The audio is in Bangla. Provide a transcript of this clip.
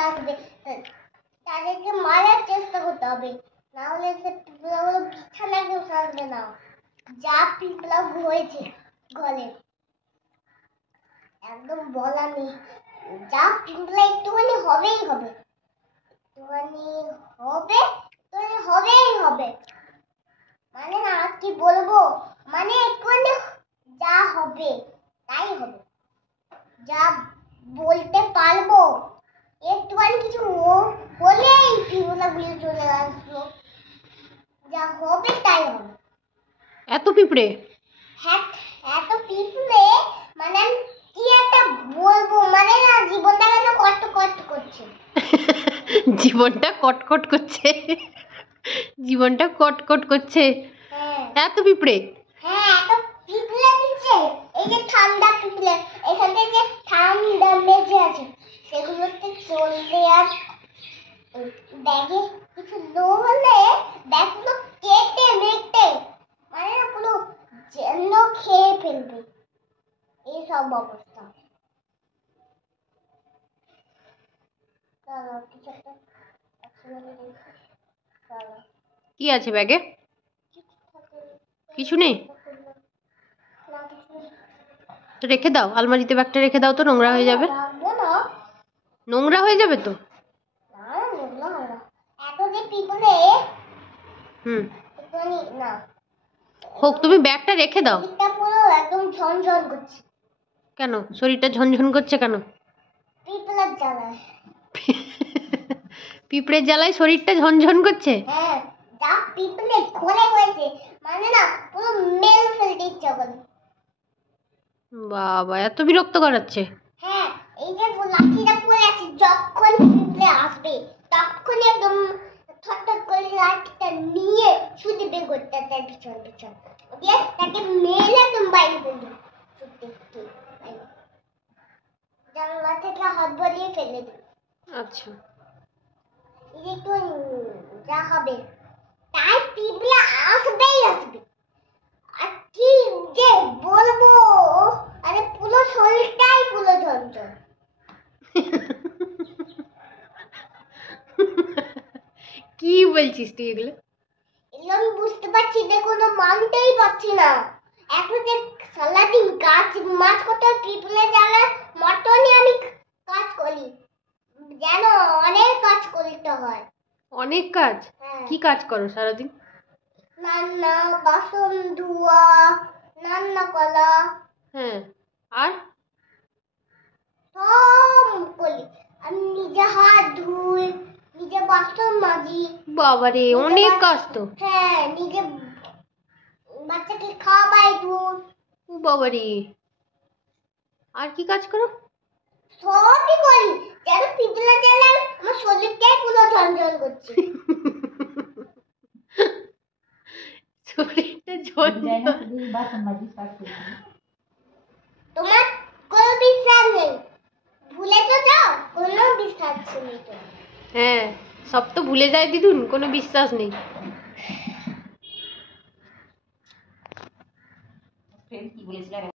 পিঁপড়া আসবে, তাদেরকে মারার চেষ্টা করতে হবে, না হলে সে পিঁপড়াগুলো বিছানা কেউ থাকবে না। যা পিঁপড়া হয়েছে ঘরে একদম বলা নেই। যা পিঁপড়া একটুখানি হবেই হবে, একটুখানি হবে, একটুখানি হবেই হবে। মানে না কি বলবো, মানে একটুখানি যা হবে তাই হবে, যা বলতে পারবো। একটুখানি কিছু হলেই পিঁপড়াগুলো চলে আসলো, যা হবে তাই হবে। এত পিঁপড়ে? হ্যাঁ, এত পিঁপড়ে, মানে আমি কি একটা বলবো, মানে না জীবনটা কেন কটকট করছে। জীবনটা কটকট করছে, জীবনটা কটকট করছে। হ্যাঁ এত পিঁপড়ে? হ্যাঁ, এত পিঁপড়ে দিচ্ছে। এই যে ঠান্ডা পিঁপড়ে, এখানে যে ঠান্ডা মেঝে আছে সেগুলোতে চললে আর ব্যাগে কিছু লো হলে ব্যাগগুলো কেটে মেটে, মানে না পুরো যেন খেয়ে ফেলবে, এই সব অবস্থা। চলো কিছু একটা একসঙ্গে দেখি। চলো কি আছে ব্যাগে? কিছু নেই না, কিছু নেই। তো রেখে দাও, আলমারিতে ব্যাগটা রেখে দাও, তো নোংরা হয়ে যাবে। রাখবো না, নোংরা হয়ে যাবে তো। না নোংরা হবে না। এত যে পিঁপড়ে হুম, একটুখানি না, হোক, তুমি ব্যাগটা রেখে দাও। শরীরটা পুরো একদম ঝনঝন করছে কেন শরীরটা ঝনঝন করছে কেন? পিঁপড়ার জ্বালায়। পিঁপড়ের জ্বালায় শরীরটা ঝনঝন করছে? হ্যাঁ, যা পিঁপড়ে ঘরে হয়েছে, মানে না পুরো মেল ফেলতে ইচ্ছা করে। বাবা, এত বিরক্ত করাচ্ছে? হ্যাঁ, এই যে লাঠিটা পড়ে আছে, যখন পিঁপড়ে আসবে তখনই একদম থটথট করে লাঠিটা নিয়ে ছুটে বের করতে তার পিছন পিছন, দিয়ে তাকে মেলে একদম বাইরে ফেলবে। ছুটে জানলা থেকে হাত বাড়িয়ে ফেলে দেবে। আচ্ছা, এই যে একটু যা হবে তাই পিঁপড়ে আসবেই আসবে। আর কি যে বলবো, আরে পুরো শরীরটাই পুরো ঝনঝন। কি বলছিস তুই এগুলো? এগুলো আমি বুঝতে পারছি না, কোনো মানতেই পারছি না। এখন যে সারাদিন গাছ মাছ করতে পিঁপড়ে জ্বালা মতনই আমি কাজ করি, যেন অনেক কাজ করতে হয়। অনেক কাজ? হ্যাঁ, কি কাজ করো সারাদিন? রান্না, বাসন ধোয়া, রান্না করা, হ্যাঁ, আর? সব করি। আমি নিজে হাত ধুই, নিজে বাসন মাজি। বাবারে, অনেক কাজ তো। হ্যাঁ, নিজে বাচ্চাকে খাওয়াই দুধ। ও বাবারে, আর কি কাজ করো? সবই করি, যেন পিঁপড়ে জ্বালায় আমার শরীরটাই পুরো ঝনঝন করছে। শরীরটা ঝনঝন। তোমার কোনো বিশ্বাস নেই, ভুলে তো যাও, কোনো বিশ্বাস নেই তো। হ্যাঁ, সব তো ভুলে যায় দিদুন, কোনো বিশ্বাস নেই। কি বলেছিলাম?